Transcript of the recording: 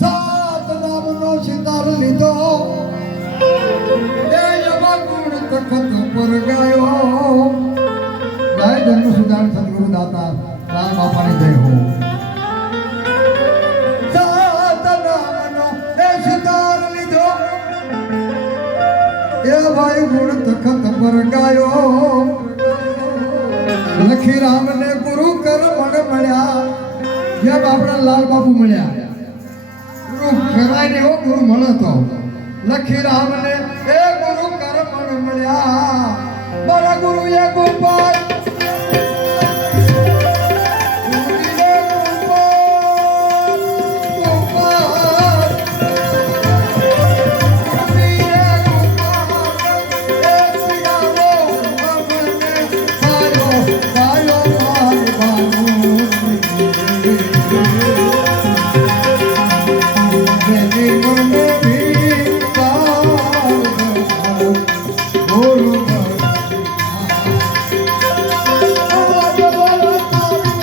સાત નામનો સિતાર લીધો એ એવા ગુણ તખત પર ગાયો ગાય જન્મ સુધાર સદગુરુ દાતા રામ બાપાની જય હો સાત નામનો એ સિતાર લીધો એ ભાઈ ગુણ તખત પર ગાયો લખી રામ ને ગુરુ કરમણ મળ્યા જેમ આપણા લાલ બાપુ મળ્યા ગુરુ ખરાય ને એવો ગુરુ મળે તો લખી રામ ને એ ગુરુ કરમણ મળ્યા મારા ગુરુ એ ગોપાલ Thank you.